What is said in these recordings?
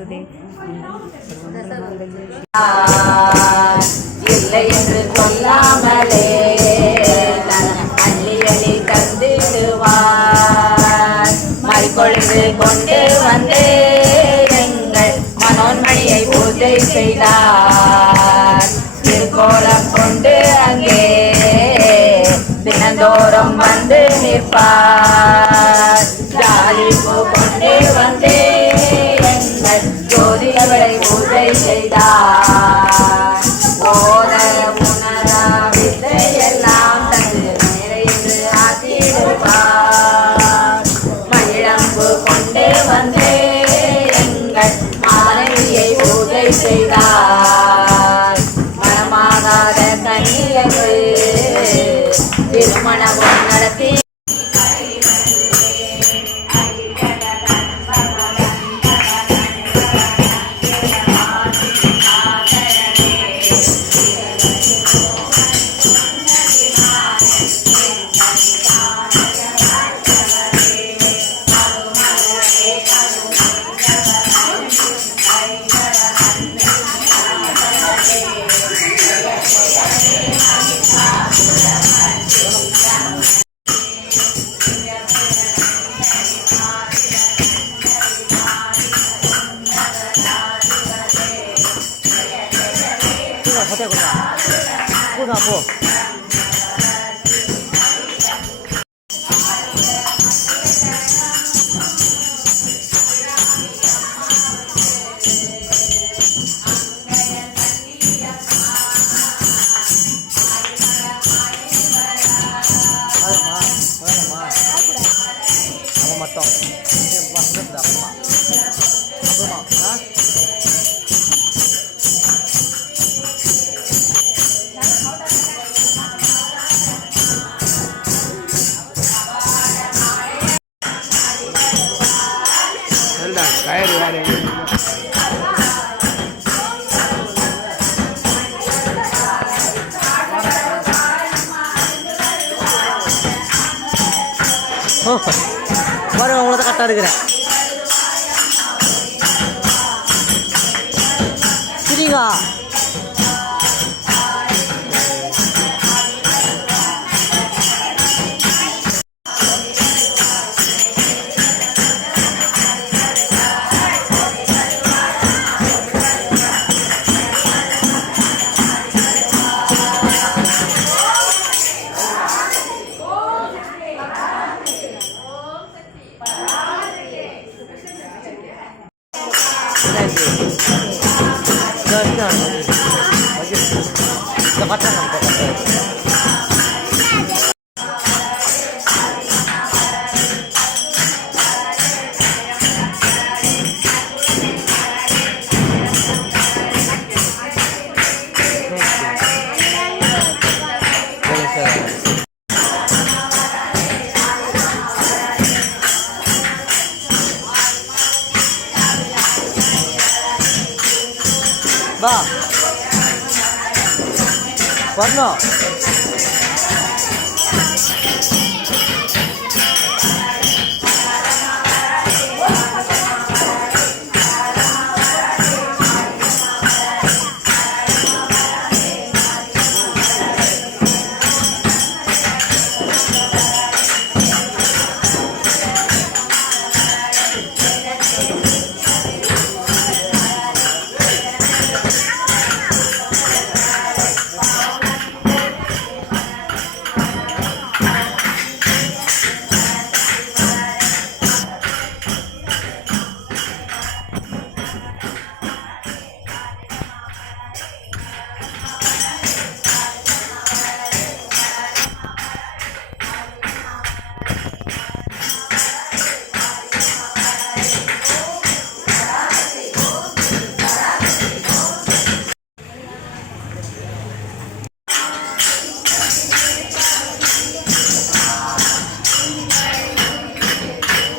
இல்லை என்று சொல்லாமலே அள்ளி அள்ளி தந்திடுவார். மறிக்கொழுந்து கொண்டு வந்து எங்கள் மனோன்மணியை பூஜை செய்தார். திருக்கோலம் கொண்டு அங்கே தினந்தோறும் வந்து நிற்பார். ஜாலி பூ கொண்டு வந்து எங்கள் ஜோதிகளை பூஜை செய்தார். போத உணரா வித்தை எல்லாம் தந்து நிறைந்து ஆற்றிடுவார். மகிழம்பு கொண்டு வந்து எங்கள் மனைவியை பூஜை செய்தார். மனமாகாத கண்ணியங்கள் திருமணமும் நடத்தி பாருங்க உங்களை கரெக்டாக இருக்கிறேன். சரிங்களா? வா வரணும்.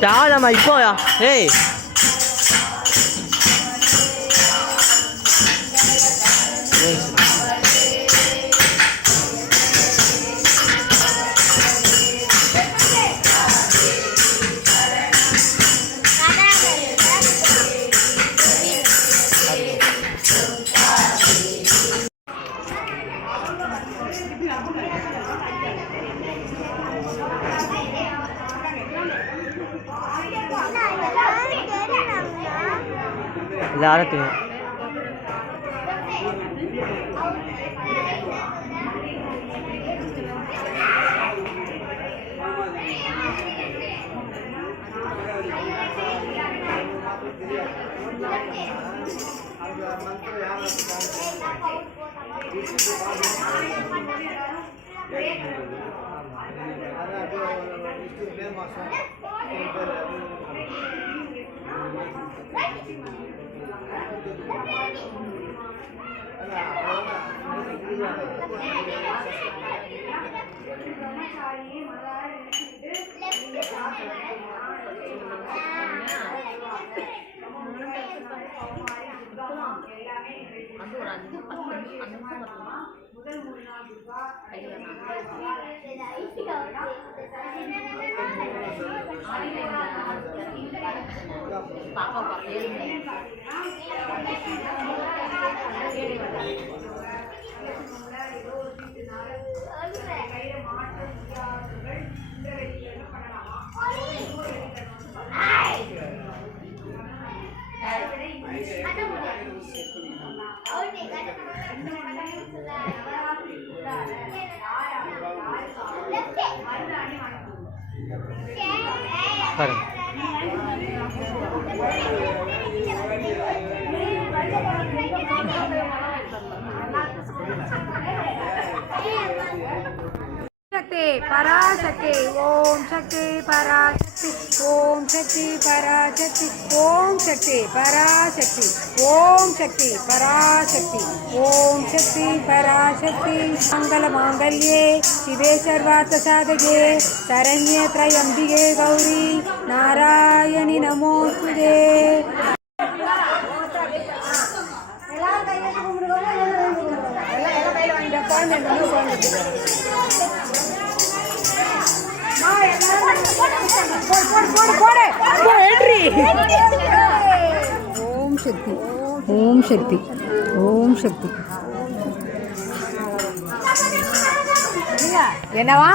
Dálem egy baja! Hé! இல்லை ஆரத்துக்கு பாருங்க शक्ति पराशक्ति ओम शक्ति पराशक्ति ओम शक्ति पराशक्ति ओम शक्ति पराशक्ति ओम शक्ति पराशक्ति ओम शक्ति पराशक्ति मंगल मांगल्ये शिवे सर्वार्थ साधके शरण्ये त्र्यंबिके गौरी नारायणि नमोस्तुते ओम शक्ति ओम शक्ति ओम शक्ति என்னவா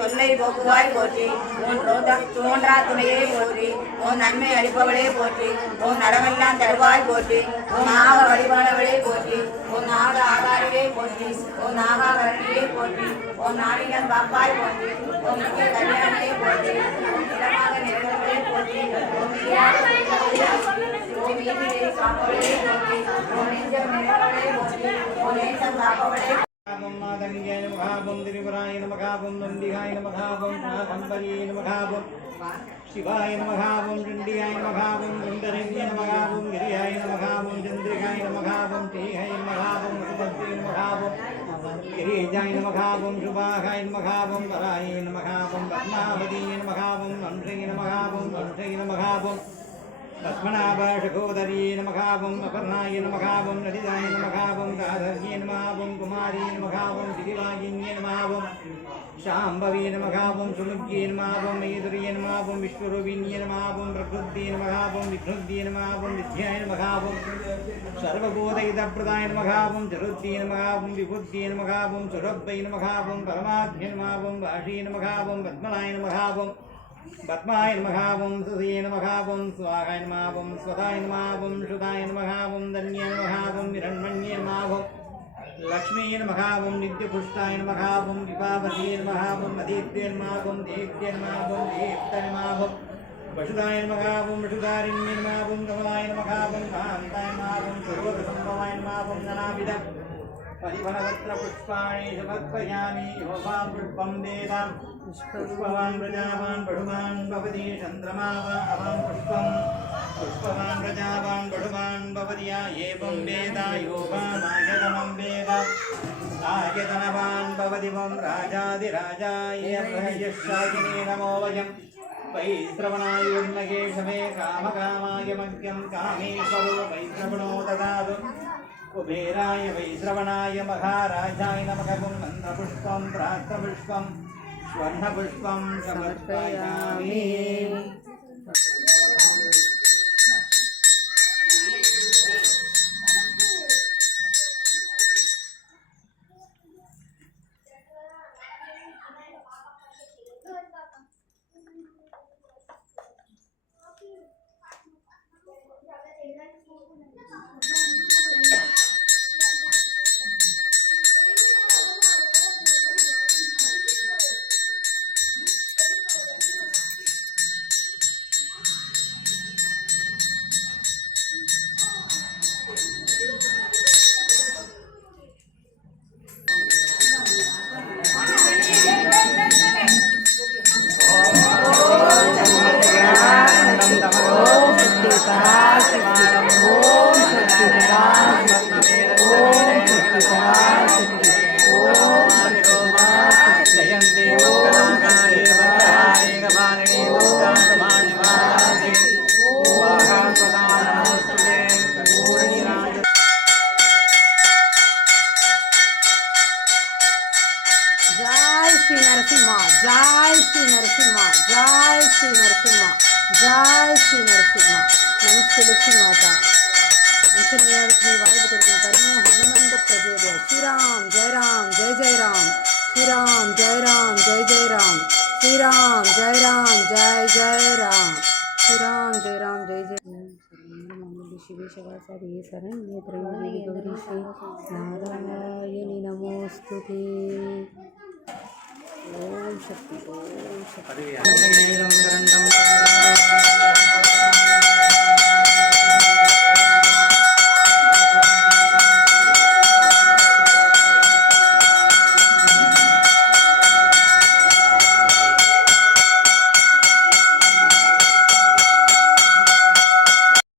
சொல்லை போக்குவாய் போற்றி உன் தோன்றா துணையே போற்றி உன் நன்மை அளிப்பவளே போற்றி உன் நடமெல்லாம் தருவாய் போற்றி உன் நாக வழிபாடவளே போற்றி உன் நாக ஆதாரியே போற்றி உன் நாகாவரணியே போற்றி உன் நாடினம் காப்பாய் போற்றி உன் நித்திய கல்யாணியே போற்றி உன் நிலமாக நிறைந்தவளே போற்றி உன் வீதியை காப்பவளே போற்றி உன் நெஞ்சம் நிறைந்தவளே போற்றி உன் நேசம் காப்பவளே मादंग्याय नमः त्रिपुराय नमः नंदिहाय नमः नागंबरी नमः शिवाय नमः चंडियाय नमः सुंदरण्य नमः गिरियाय नमः चंद्रिकाय नमः तेहाय नमः सुभद्रे नमः गिरिजाय नमः शुभाय नमः वराय नमः पद्मावती नमः वंशे नमः वंशे नमः लक्ष्मणाभाषकोदरी नमः अपर्णाय नमः ललिताय नमः राधर्ये नमः कुमारी नमः शिवागिन्ये नमः शाम्भवी नमः सुमुख्ये नमः मयेदुर्ये नमः विश्वरूपिण्ये नमः प्रकृत्ये नमः विघ्नुद्ये नमः विद्याय नमः सर्वबोधहितप्रदाय नमः जरुद्ये नमः विबुद्ध्ये नमः सुरभ्यै नमः परमाध्य नमः वाषे नमः पद्मनाय नमः पद्माय नमः सुधये नमः स्वाहाय नमः स्वदाय नमः शुदाय नमः धन्ये नमः हिरण्मन्ये नमः लक्ष्मी नमः नित्यपुष्टाय नमः विपावती नमः अदित्ये नमः देत्ये नमः देत्य नमः वसुदाय नमः वसुधारिण्ये नमः कमलाय नमः कान्ताय नमः सर्वसम्भवाय नमः नानाविध परिफलपत्र पुष्पाणि समर्पयामि योपां पुष्पं वेदां पुष्पवान् प्रजावान् पशुवान् भवति चन्द्रमा वा अवां पुष्पं पुष्पवान् प्रजावान् पशुवान् भवति या एवं वेद योपामायतनं वेद आयतनवान् भवति वं राजाधिराजाय प्रहयशाकिने नमो वयं वैश्रवणायोन्महेशमे कामकामाय मह्यं कामेश्वरो वैश्रवणो ददातु कुबेराय वैश्रवणाय महाराजाय नमः मन्त्रपुष्पं प्रार्थपुष्पं स्वर्णपुष्पं समर्पयामि। महालक्ष्मी माता अंजनेया विष्णु वायुपुत्र तन्नो हनुमंत प्रचोदयात् श्री राम जय राम जय जय राम श्री राम जय राम जय जय राम श्री राम जय राम जय जय राम श्री राम जय राम जय जय शिवे शवासादे शरण्ये त्र्यंबके गौरी श्री नारायणी नमोस्तुते ओम शक्ति ओम शक्ति